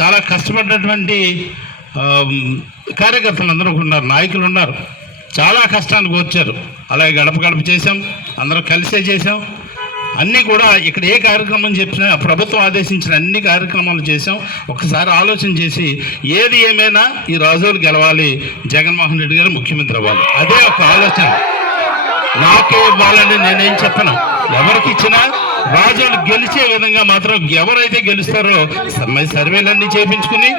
చాలా కష్టపడ్డటువంటి కార్యకర్తలు అందరూ ఉన్నారు, నాయకులు ఉన్నారు, చాలా కష్టానికి వచ్చారు. అలాగే గడప గడప చేసాం, అందరూ కలిసే చేసాం. అన్నీ కూడా ఇక్కడ ఏ కార్యక్రమం చెప్పినా ప్రభుత్వం ఆదేశించిన అన్ని కార్యక్రమాలు చేసాం. ఒకసారి ఆలోచన చేసి ఏది ఏమైనా ఈ రాజోలు గెలవాలి, జగన్మోహన్ రెడ్డి గారు ముఖ్యమంత్రి అవ్వాలి, అదే ఒక ఆలోచన. నాకే ఇవ్వాలని నేనేం చెప్పను, ఎవరికి ఇచ్చినా రాజోలు గెలిచే విధంగా మాత్రం ఎవరైతే గెలుస్తారో సర్వేలన్నీ చేయించుకుని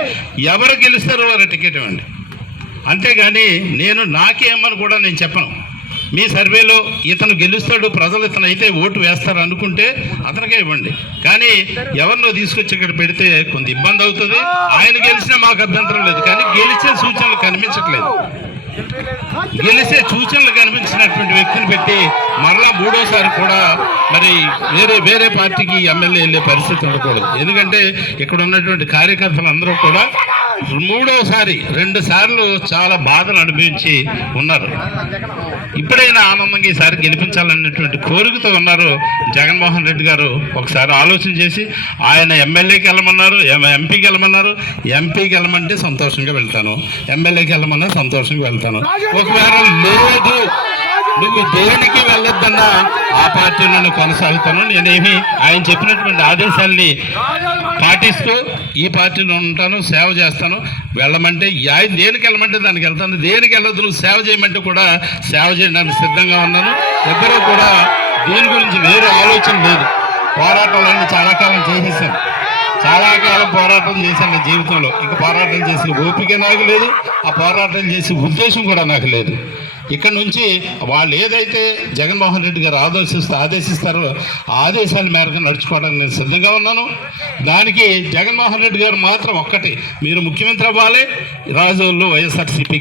ఎవరు గెలుస్తారో వారి టికెట్ ఇవ్వండి. అంతేగాని నేను నాకేమని కూడా నేను చెప్పను. మీ సర్వేలో ఇతను గెలుస్తాడు, ప్రజలు ఇతను అయితే ఓటు వేస్తారు అనుకుంటే అతనికే ఇవ్వండి. కానీ ఎవరినో తీసుకొచ్చి ఇక్కడ పెడితే కొంత ఇబ్బంది అవుతుంది. ఆయన గెలిచినా మాకు అభ్యంతరం లేదు, కానీ గెలిచే సూచనలు కనిపించట్లేదు. గెలిచే సూచనలు కనిపించినటువంటి వ్యక్తిని పెట్టి మరలా మూడోసారి కూడా మరి వేరే పార్టీకి ఎమ్మెల్యే వెళ్ళే పరిస్థితి ఉండకూడదు. ఎందుకంటే ఇక్కడ ఉన్నటువంటి కార్యకర్తలు అందరూ కూడా మూడోసారి 2 సార్లు చాలా బాధలు అనుభవించి ఉన్నారు. ఇప్పుడైనా ఆనందంగా ఈసారి గెలిపించాలన్నటువంటి కోరికతో ఉన్నారు. జగన్మోహన్ రెడ్డి గారు ఒకసారి ఆలోచన చేసి ఆయన ఎమ్మెల్యేకి వెళ్ళమన్నారు, ఎంపీకి వెళ్ళమన్నారు. ఎంపీకి వెళ్ళమంటే సంతోషంగా వెళ్తాను, ఎమ్మెల్యేకి వెళ్ళమన్నా సంతోషంగా వెళ్తాను. ఒకవేళ లేదు నువ్వు దేనికి వెళ్ళొద్దన్నా ఆ పార్టీలను కొనసాగుతాను. నేనేమి ఆయన చెప్పినటువంటి ఆదేశాలని పాటిస్తూ ఈ పార్టీలో ఉంటాను, సేవ చేస్తాను. వెళ్ళమంటే దేనికి వెళ్ళమంటే దానికి వెళ్తాను, దేనికి వెళ్ళొద్దు నువ్వు సేవ చేయమంటే కూడా సేవ చేయడానికి సిద్ధంగా ఉన్నాను. ఇద్దరూ కూడా దీని గురించి వేరే ఆలోచన లేదు. పోరాటాలన్నీ చాలా కాలం చేసేసాను, చాలా కాలం పోరాటం చేశాను జీవితంలో. ఇక పోరాటం చేసిన ఓపిక నాకు లేదు, ఆ పోరాటం చేసే ఉద్దేశం కూడా నాకు లేదు. ఇక్కడ నుంచి వాళ్ళు ఏదైతే జగన్మోహన్ రెడ్డి గారు ఆదేశిస్తారో ఆ ఆదేశాల మేరకు నడుచుకోవడానికి నేను సిద్ధంగా ఉన్నాను. దానికి జగన్మోహన్ రెడ్డి గారు మాత్రం ఒక్కటి, మీరు ముఖ్యమంత్రి అవ్వాలి, రాజోళ్ళు వైఎస్ఆర్సీపీ